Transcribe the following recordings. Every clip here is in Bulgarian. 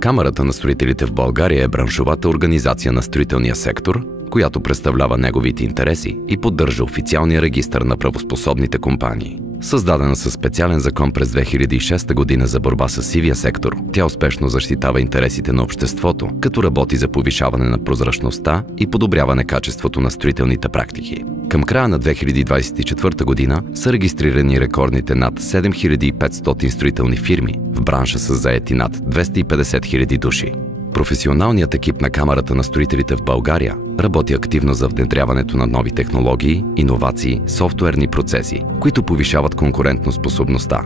Камарата на строителите в България е браншовата организация на строителния сектор, която представлява неговите интереси и поддържа официалния регистър на правоспособните компании. Създадена със специален закон през 2006 година за борба с сивия сектор, тя успешно защитава интересите на обществото, като работи за повишаване на прозрачността и подобряване качеството на строителните практики. Към края на 2024 година са регистрирани рекордните над 7500 строителни фирми, в бранша са заети над 250 000 души. Професионалният екип на Камарата на строителите в България работи активно за внедряването на нови технологии, иновации, софтуерни процеси, които повишават конкурентоспособността.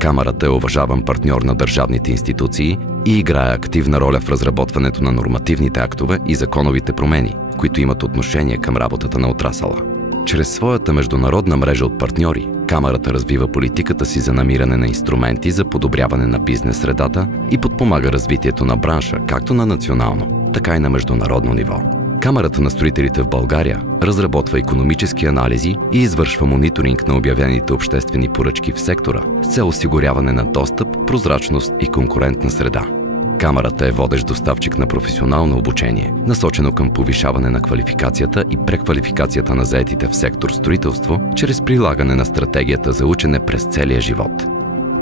Камарата е уважаван партньор на държавните институции и играе активна роля в разработването на нормативните актове и законовите промени, които имат отношение към работата на отрасъла. Чрез своята международна мрежа от партньори, Камарата развива политиката си за намиране на инструменти за подобряване на бизнес средата и подпомага развитието на бранша както на национално, така и на международно ниво. Камарата на строителите в България разработва икономически анализи и извършва мониторинг на обявените обществени поръчки в сектора с цел осигуряване на достъп, прозрачност и конкурентна среда. Камарата е водещ доставчик на професионално обучение, насочено към повишаване на квалификацията и преквалификацията на заетите в сектор строителство, чрез прилагане на стратегията за учене през целия живот.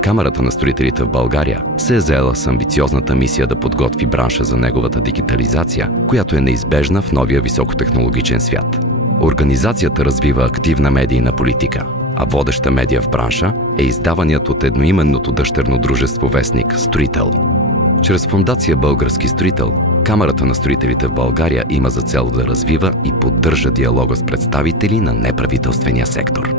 Камарата на строителите в България се е заела с амбициозната мисия да подготви бранша за неговата дигитализация, която е неизбежна в новия високотехнологичен свят. Организацията развива активна медийна политика, а водеща медия в бранша е издаваният от едноименното дъщерно дружество вестник «Строител». Чрез фондация Български строител, Камарата на строителите в България има за цел да развива и поддържа диалога с представители на неправителствения сектор.